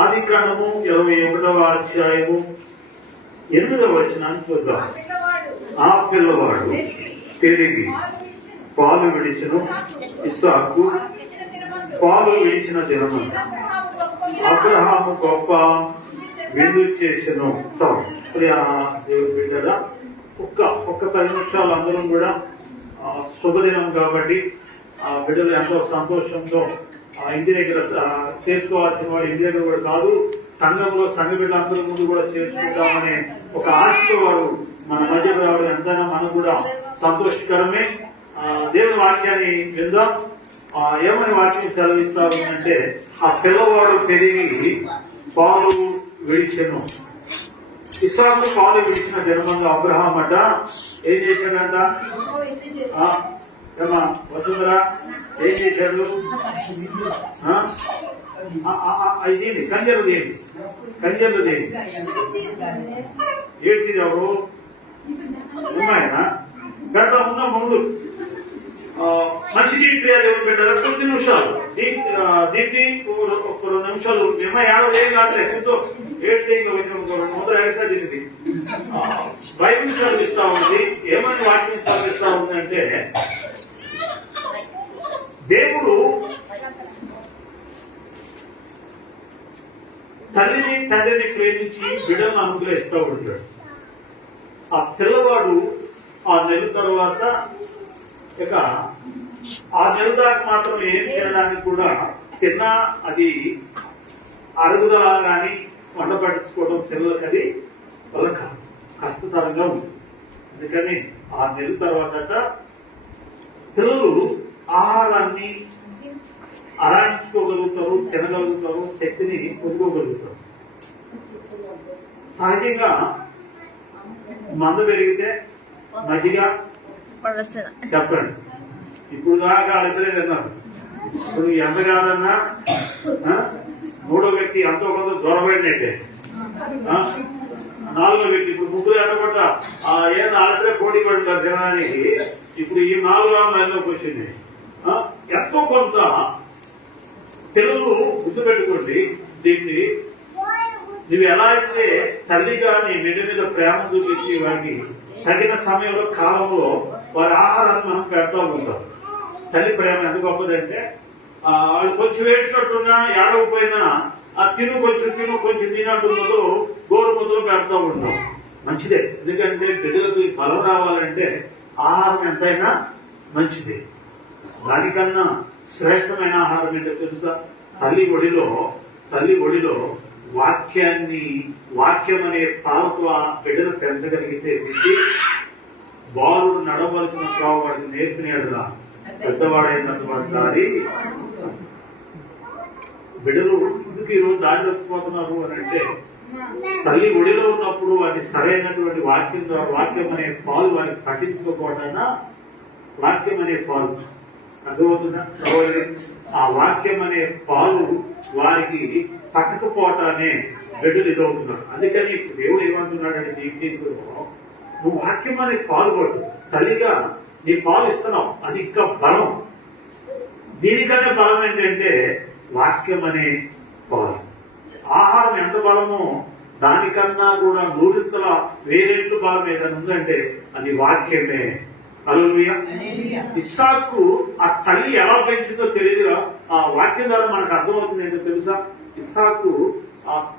ఆదికాండము 21వ అధ్యాయము 8వ వచనాన్ని చూద్దాం. ఆ పిల్లవాడు పెరిగి పాలు విడిచెను. ఇస్సాకు పాలు విడిచిన దినము అబ్రహాము గొప్ప విందు చేసెను. దేవుడి బిడ్డల ఒక్క 10 నిమిషాలు అందరం కూడా శుభదినం కాబట్టి బిడ్డలు ఎంతో సంతోషంతో ఇంటి దగ్గర చేసుకోవాల్సిన వాడు ఇంటి దగ్గర కూడా కాదు, సంఘంలో సంఘ బిడ్డలందరి ముందు కూడా చేసుకుంటామనే ఒక ఆశతో వాడు మన మధ్యకు రావడం ఎంతైనా మనకు కూడా సంతోషకరమే. దేవుని వాక్యాన్ని విందాం. ఏమని వాక్యం సెలవిస్తారు అంటే, ఆ పిల్లవాడు పెరిగి పాలు విడిచెను. ఇస్సాకు పాలు విడిచిన జనమంగా అబ్రహాం అట ఏం చేశాడంట? ఏమా వసుంధరా ఏం చేశాడు? ఇదేంటి కంజలు దేని ఏడ్చింది ఎవరు? ఉన్నాయనా గత ఉన్న ముందు మంచి క్రియాలు ఎవరు పెట్టారు? 10 నిమిషాలు దీన్ని ఒక 2 నిమిషాలు మేము ఏడవ ఏం కావట్లేదు ఎంతో ఏడు మొదలు ఎక్స్ట్రా జరిగింది. బైబిల్ చదివిస్తా ఉంది. ఏమని వాక్యం చదివిస్తా ఉంది అంటే, దేవుడు తల్లిని తండ్రిని ప్రేమించి బిడ్డలను అనుగ్రహిస్తూ ఉంటాడు. ఆ పిల్లవాడు 6 నెలల తర్వాత ఇక 6 నెలల దాకా మాత్రం ఏం చేయడానికి కూడా తిన్నా అది అరుగుదల కానీ వంట పట్టించుకోవడం పిల్లలకి అది వల్ల కష్టతరంగా ఉంటుంది. అందుకని 6 నెలల తర్వాత పిల్లలు ఆహారాన్ని అరాయించుకోగలుగుతారు, తినగలుగుతారు, శక్తిని పొందుకోగలుగుతారు. సహజంగా మంద పెరిగితే మజ్జిగ చెప్పండి. ఇప్పుడు దాకా వాళ్ళిద్దరే తిన్నారు. ఇప్పుడు ఎంత కాదన్నా 3వ వ్యక్తి ఎంతో కొంత దూరపడినట్టే. 4వ వ్యక్తి ఇప్పుడు 3 ఎట్టబట్ట వాళ్ళిద్దరే పోటీ పడుతున్నారు తినడానికి. ఇప్పుడు ఈ 4వ నెలలోకి వచ్చింది. ఎంతో కొంత పిల్లలు గుర్తుపెట్టుకోండి. దీన్ని నువ్వు ఎలా అయితే తల్లిగా నీ మెడ మీద ప్రేమ చూపించి వారికి తగిన సమయంలో కాలంలో వారి ఆహారాన్ని మనం పెడతా ఉంటాం. తల్లి ప్రేమ ఎంత గొప్పదంటే, వాళ్ళు కొంచెం వేసినట్టున్నా ఏడవపోయినా కొంచెం తినట్టున్నదో గోరుముద్దలు పెడతా ఉంటాం. మంచిదే, ఎందుకంటే బిడ్డలకు బలం రావాలంటే ఆహారం ఎంతైనా మంచిదే. దానికన్నా శ్రేష్టమైన ఆహారం ఏంటో తెలుసా? తల్లి ఒడిలో వాక్యం అనే పాలతో ఆ బిడ్డను పెంచగలిగితే బాలు నడవలసిన వాడిని నేర్పినాడుగా పెద్దవాడైనటువంటి దారి. బిడ్డలు ఎందుకు ఈరోజు దారి తప్పిపోతున్నారు అని అంటే, తల్లి ఒడిలో ఉన్నప్పుడు వాటి సరైనటువంటి వాక్యం అనే పాలు వారికి పట్టించుకోకపోవటాన వాక్యం అనే పాలు అర్థమవుతుందా? ఆ వాక్యం అనే పాలు వారికి పట్టకపోవటానే బిడ్డలు ఇదవుతున్నారు. అందుకని ఇప్పుడు దేవుడు ఏమంటున్నాడంటే, దీంట్లో నువ్వు వాక్యం అనే పాలు పడు. తల్లిగా నీ పాలు ఇస్తున్నావు, అది ఇంకా బలం. దీనికన్నా బలం ఏంటంటే వాక్యం అనే పాలు. ఆహారం ఎంత బలమో దానికన్నా కూడా 100 వేరేట్లు బలం ఏదైనా ఉందంటే అది వాక్యమే. హల్లెలూయా. ఇస్సాకు ఆ తల్లి ఎలా పెంచిందో తెలియదుగా ఆ వాక్యం ద్వారా మనకు అర్థమవుతుంది. ఏంటో తెలుసా? ఇస్సాకు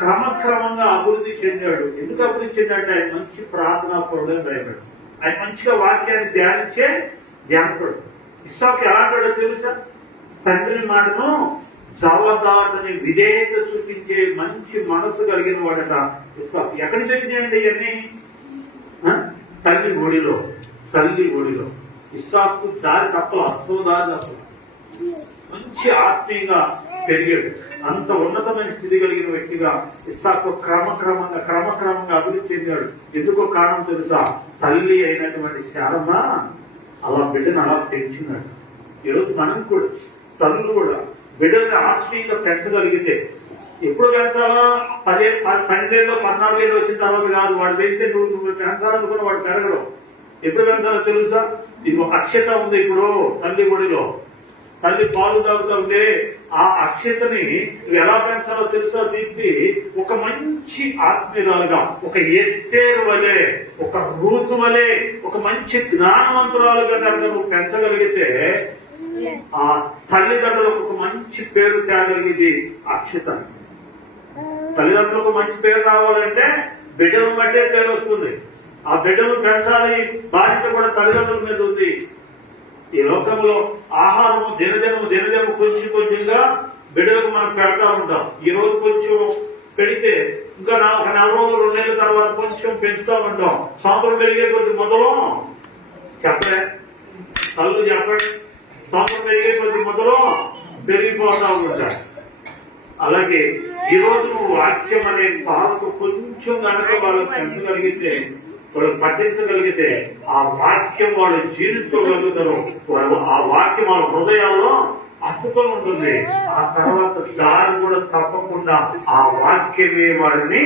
క్రమక్రమంగా అభివృద్ధి చెందాడు. ఎందుకు అభివృద్ధి చెందాడంటే ఆయన మంచి ప్రార్థనా పరుడు అని భయపడు. ఆయన మంచిగా వాక్యాన్ని ధ్యానపడు. ఇస్సాకు ఎలాంటాడో తెలుసా? తండ్రి మాటను జవదాటని విధేయత చూపించే మంచి మనసు కలిగిన వాడట ఇస్సాకు. ఎక్కడి నుంచి వచ్చినాయండి ఇవన్నీ? తల్లి ఒడిలో ఇస్సాకు దారి తప్ప మంచి ఆత్మీయంగా పెరిగాడు. అంత ఉన్నతమైన స్థితి కలిగిన వ్యక్తిగా ఇస్సాకు క్రమక్రమంగా అభివృద్ధి చెందాడు. ఎందుకో కారణం తెలుసా? తల్లి అయినటువంటి శారమ్మ అలా బిడ్డను అలా పెంచినాడు. ఈరోజు మనం కూడా తల్లులు కూడా బిడ్డల్ని ఆత్మీయంగా పెంచగలిగితే, ఎప్పుడు పెంచాలా? 12 14 వచ్చిన తర్వాత కాదు. వాడు పెంచితే నువ్వు పెంచాలనుకున్న వాడు పెరగడం. ఎప్పుడు పెంచాలో తెలుసా? ఇది అక్షత ఉంది ఇప్పుడు తల్లి ఒడిలో. తల్లి పాలు తాగుతా ఉంటే ఆ అక్షతని ఎలా పెంచాలో తెలుసా? దీన్ని ఒక మంచి ఆత్మీయురాలుగా, ఒక ఎస్తేరు వలె, ఒక రూతు వలె, ఒక మంచి జ్ఞానవంతురాలుగా కనుక నువ్వు పెంచగలిగితే ఆ తల్లిదండ్రులకు ఒక మంచి పేరు తేగలిగింది అక్షత. తల్లిదండ్రులకు మంచి పేరు రావాలంటే బిడ్డను బట్టే పేరు వస్తుంది. ఆ బిడ్డను పెంచాలి బాధ్యత కూడా తల్లిదండ్రుల మీద ఉంది. ఈ లోకంలో ఆహారము దినదినము కొంచెంగా బిడ్డలకు మనం పెడతా ఉంటాం. ఈ రోజు కొంచెం పెడితే ఇంకా ఒక 4 రోజులు 2 నెలల తర్వాత కొంచెం పెంచుతా ఉంటాం. సంవత్సరం పెరిగే కొద్ది మొదలు చెప్పలే తల్లు చెప్పండి, సంవత్సరం పెరిగే కొద్ది మొదలు పెరిగిపోతా ఉంటాయి. అలాగే ఈ రోజు నువ్వు వాక్యం అనే పాలకు కొంచెం కనుక వాళ్ళు పెంచగలిగితే, వాళ్ళు పట్టించగలిగితే ఆ వాక్యం వాళ్ళు జీవించుకోగలుగుతారు. వాళ్ళు ఆ వాక్యం వాళ్ళ హృదయాల్లో అతుకొని ఉంటుంది. ఆ తర్వాత దారి కూడా తప్పకుండా ఆ వాక్యమే వారిని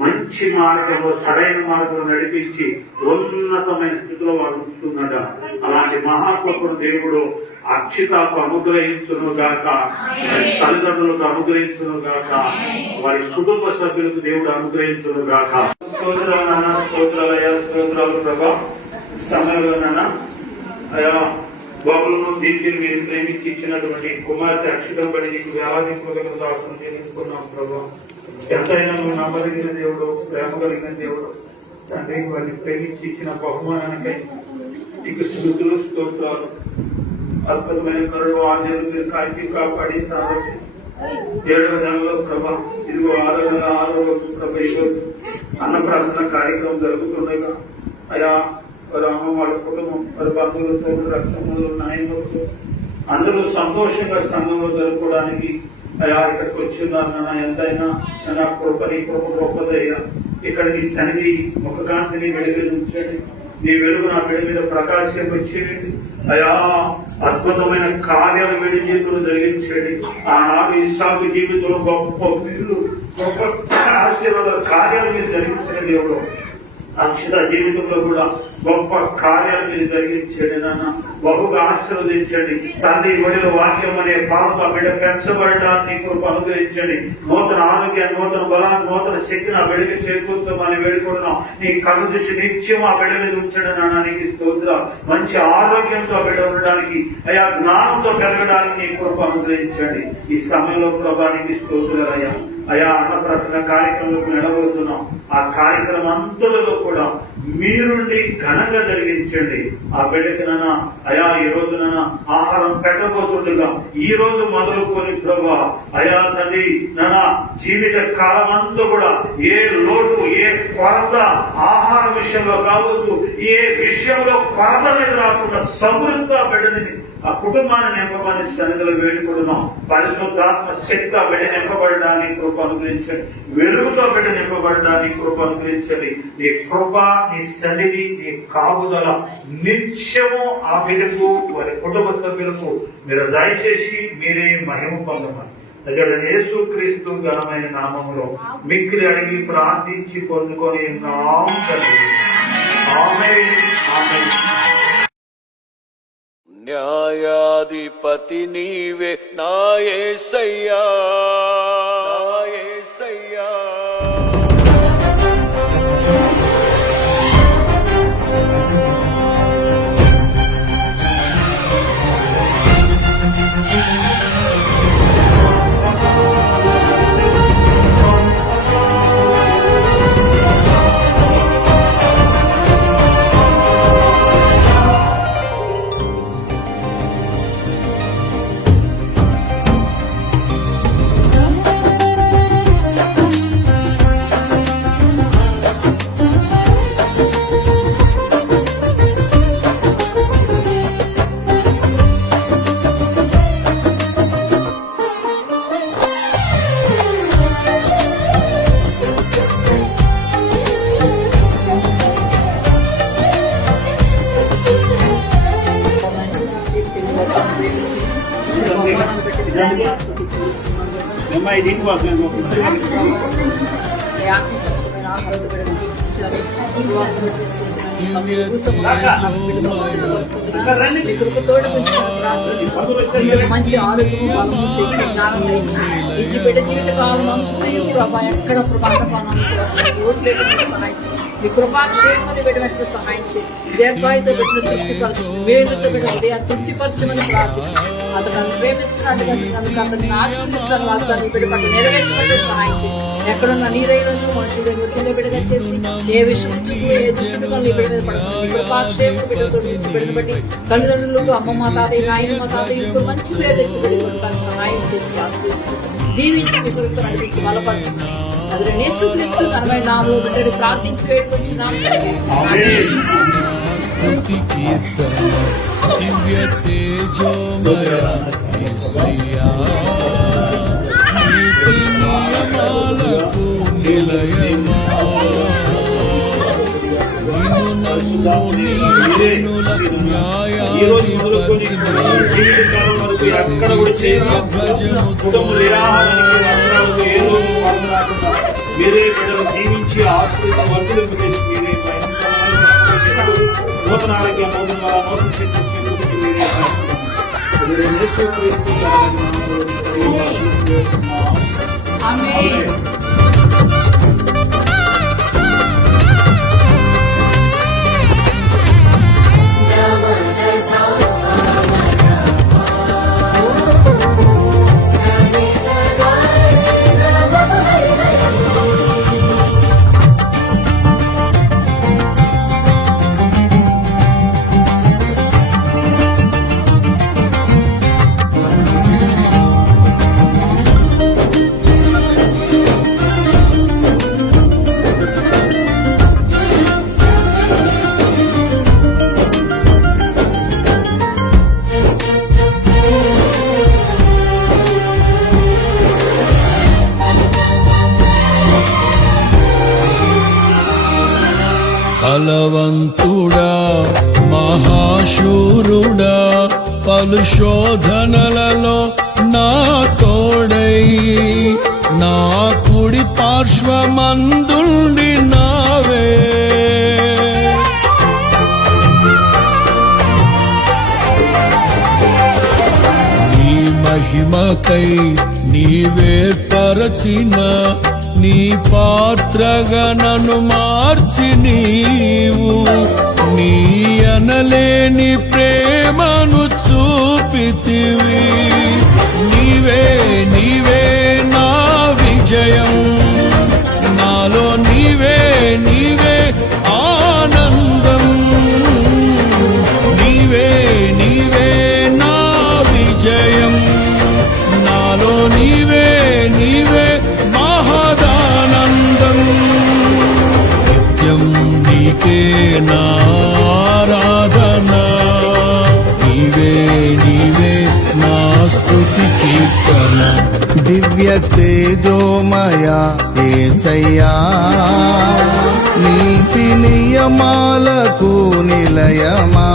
మంచి మార్గంలో, సరైన మార్గంలో నడిపించి ఉన్నతమైన స్థితిలో వాడు ఉంచుతున్నాడ. అలాంటి మహాత్ముడు దేవుడు అక్షితకు అనుగ్రహించును గాక, తల్లిదండ్రులకు అనుగ్రహించును గాక, వారి కుటుంబ సభ్యులకు దేవుడు అనుగ్రహించును గాక. స్తోత్రాలు నాన్న, స్తోత్రాలయ్యా, స్తోత్రాలు ప్రభా. సమయంలో నాన్న అయా బాబులను దీనికి మీరు ప్రేమించి ఇచ్చినటువంటి కుమార్తె అక్షితం పడి నీకు వ్యాధించుకోగల దాసులు తెలుసుకున్నాం ప్రభా. ఎంతైనా నువ్వు నమ్మదగిన దేవుడు, ప్రేమ కలిగిన దేవుడు తండ్రి. వారిని ప్రేమించి ఇచ్చిన బహుమానానికై నీకు స్తుతులు, స్తోత్రాలు. అద్భుతమైన కరుడు ఆంజలు మీరు కాల్చి కాపాడి సాధి 7వ నెలలో ప్రభా, ఇదిగో 6వ నెల 6వ రోజు ప్రభా, ఈరోజు అన్నప్రాసన కార్యక్రమం జరుగుతుండగా అయా రామ వాళ్ళ కుటుంబం, వారి బంధువులతో, రక్షణలు, నాయకులతో అందరూ సంతోషంగా సంఘంలో జరుపుకోవడానికి అయా ఇక్కడికి వచ్చిందన్న. ఎంతైనా నా కృప, నీ కృప గొప్పదయ్యా. ఇక్కడ నీ సన్నిధి ముఖకాంతిని వెలుగు ఉంచండి. నీ వెలుగు నా వెడి మీద ప్రకాశం వచ్చేయండి అయా. అద్భుతమైన కార్యాలు వెడి జీవితంలో జరిగించండి. ఆనాడు ఇస్సాకు జీవితంలో గొప్ప వీళ్ళు, గొప్ప ఆశీర్వాద కార్యాలు మీరు జరిగించండి దేవుడు. అక్షత జీవితంలో కూడా గొప్ప కార్యాలు మీరు జరిగించండి నాన్న. బహుగా ఆశీర్వదించండి తండ్రి. ఒడిలో వాక్యం అనే పాలతో బిడ్డ పెంచబడటాన్ని కృప అనుగ్రహించండి. నూతన ఆరోగ్యాన్ని, నూతన బలాన్ని, నూతన శక్తిని ఆ బిడ్డకి చేకూర్చమని వేడుకుంటున్నాం. నీ కన్ను దృష్టి నిత్యం ఆ బిడ్డ మీద ఉంచండి నాన్న. నీకు స్తోత్రాలు. మంచి ఆరోగ్యంతో బిడ్డ ఉండడానికి, అయా జ్ఞానంతో పెరగడానికి నీ కృప అనుగ్రహించండి. ఈ సమయంలో ప్రభా నీకు స్తోత్రాలు అయ్యా. అయా అన్నప్రాసన కార్యక్రమంలో నిలబడుతున్నాం. ఆ కార్యక్రమం అంతలో కూడా మీరుండి ఘనంగా జరిగించండి. ఆ బిడ్డకి నాన్న అయా ఈ రోజు నాన్న ఆహారం పెట్టబోతుండగా ఈ రోజు మొదలుకొని ప్రభా అయా తండ్రి నాన్న జీవిత కాలం అంతా కూడా ఏ లోటు, ఏ కొరత, ఆహార విషయంలో కావచ్చు, ఏ విషయంలో కొరత అనేది రాకుండా సమృద్ధిగా బిడ్డని, ఆ కుటుంబాన్ని నింపమని సన్నిధిలో వేడుకుంటున్నాం. పరిశుద్ధాత్మ శక్తి ఆ బిడ్డ నింపబడడానికి కృప అనుగ్రహించండి. వెలుగుతో బిడ్డ నింపబడడానికి కృప అనుగ్రహించండి. నీ కృప, నీ సన్నిధి, నీ కాపుదల నిత్యము ఆ బిడ్డకు, వారి కుటుంబ సభ్యులకు మీరు దయచేసి మీరే మహిమ పొందమని యేసు క్రీస్తు ఘనమైన నామములో మిక్కిలి అడిగి ప్రార్థించి పొందుకొని ఉన్నాం తండ్రి. ఆమేన్, ఆమేన్. న్యాయాధిపతి నీవే నా యేసయ్యా, నా యేసయ్యా. ఆహారం రండి. మీ కృపతోడు మంచి ఆరోగ్యము బలము శక్తి జ్ఞానం దయచి ఈ బిడ్డ జీవిత కాలం అంతయు ప్రభా ఎక్కడ ఓటు లేకుండా సహాయం చేయండి. మీ కృపాక్షేమని పెట్టినట్టు సహాయం చేయండి. దీర్ఘాయుతో పెట్టిన తృప్తిపరచు మేలుతో పెట్టిన ఉదయం తృప్తిపరచమని ప్రార్థిస్తాను. అతను నన్ను ప్రేమిస్తున్నాడుగా కనుక అతన్ని ఆశీర్వదిస్తాను. వాగ్దాన్ని బిడ్డ పట్ల నెరవేర్చబడి సహాయం చేయండి. ఎక్కడున్న నీరైనందుకు మనుషులు ఒత్తిడి బిడ్డగా చేసి ఏ విషయం ఏ చుట్టుగా నీ బిడ్డ మీద పడుతుంది. కృపాక్షేమం బిడ్డతో బిడ్డను బట్టి తల్లిదండ్రులకు అమ్మమ్మ తాతయ్య నాయనమ్మ తాతయ్య ఇప్పుడు మంచి పేరు తెచ్చి పెట్టుకుంటాను. సహాయం చేసి ఆశీర్వదిస్తాను. దీవించి మీ కొరకు నడిపించి బలపరచుకుని అది నేసుక్రీస్తు ఘనమైన నామములో బిడ్డని ప్రార్థించి వేడుకొచ్చున్నాను. స్తుతి కీర్తన దివ్య తేజోమయ యేసయ్యా నీతి నియమాలకు నిలయమా నిన్ను నమ్ము నీ జనులకు ఈ రోజు మొదలుకొని జీవితకాలం వరకు ఎక్కడ కూడా చేయకుండా కుటుంబ నిరాహారానికి వస్త్రాలకు ఏ రోజు వాళ్ళు రాకుండా మీరే బిడ్డలు జీవించి ఆశ్రయించవద్దు. మీరే నూతన ఆరోగ్యం నూతన ఆమేన్. బలవంతుడా మహాశూరుడా పలు శోధనలలో నా తోడై నా కుడి పార్శ్వమందుండి నావే నీ మహిమకై నీవేర్పరచిన నీ పాత్రగా నన్ను మార్చి నీవు నీ అనలేని ప్రేమను చూపితివి. నీవే నీవే నా విజయం నాలో నీవే నీవే ఆనందం నీవే నీవే నా విజయం నాలో నీవే నీవే మహదానందం నిత్యం నీకే నారాధన నీవే నీవే నా స్తుతి కీర్తన దివ్య తేజోమయ యేసయ్యా నీతి నియమాలకు నిలయమా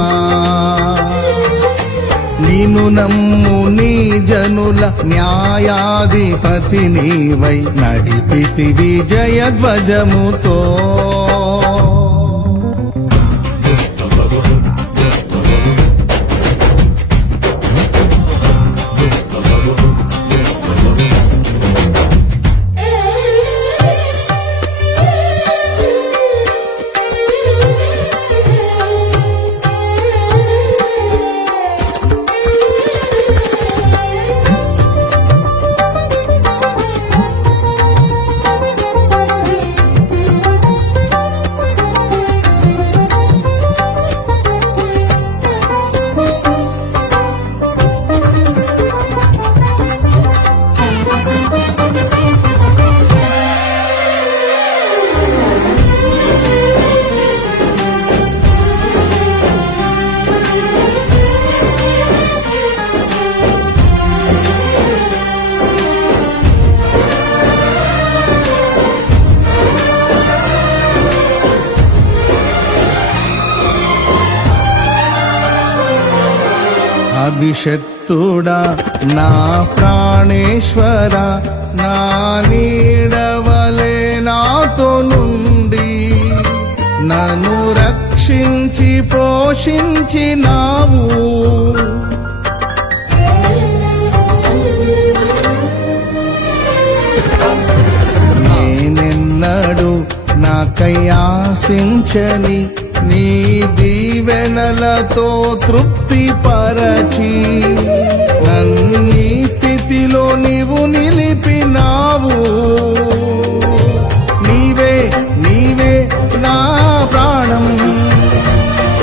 నిన్ను నమ్ము నీ జనుల న్యాయాధిపతి నీవై నడిపితి విజయధ్వజముతో అభిషక్తుడా నా ప్రాణేశ్వర నా నీడవలే నాతో నుండి నన్ను రక్ష రక్షించి పోషించినావు. నేనెన్నడు నాకై ఆశించని నీ దీవెనలతో తృప్తి పరచి నన్నీ స్థితిలో నీవు నిలిపినావు. నీవే నీవే నా ప్రాణం,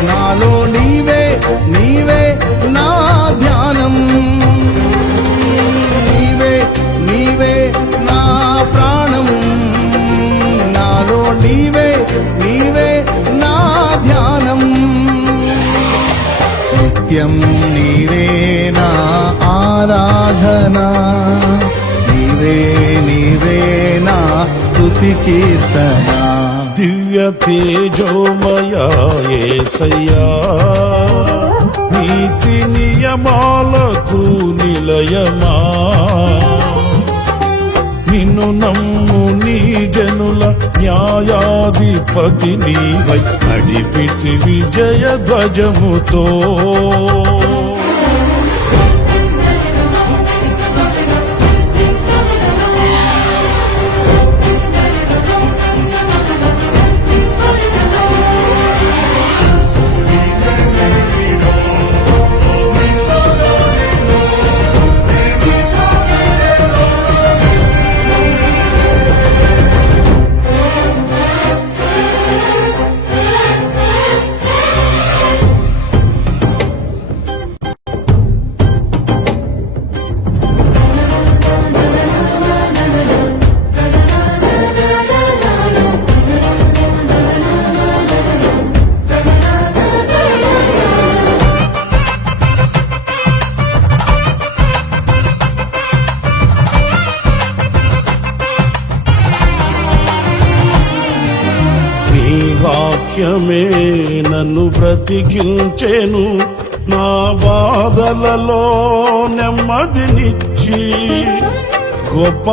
నాలో నీవే నీవే నా ధ్యానం. నీవే నీవే నా ప్రాణం, నాలో నీవే నీవే నా ధ్యానం. నిత్యం నీవే నా ఆరాధన, నీవే నీవే నా స్తుతి కీర్తన. దివ్య తేజోమయా యేసయ్యా, నీతి నియమాలకు నిలయమా. నిన్ను నమ్ము నీ జనుల న్యాయాధిపతి నీవై నడిపితి విజయ ధ్వజముతో. వాక్యమే నన్ను బ్రతికించెను, నా బాధలలో నెమ్మదినిచ్చి గొప్ప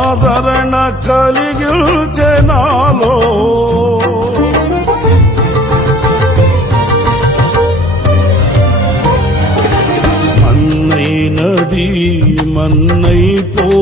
ఆదరణ కలిగించె నాలో. మన్నైనది మన్నైపోవునని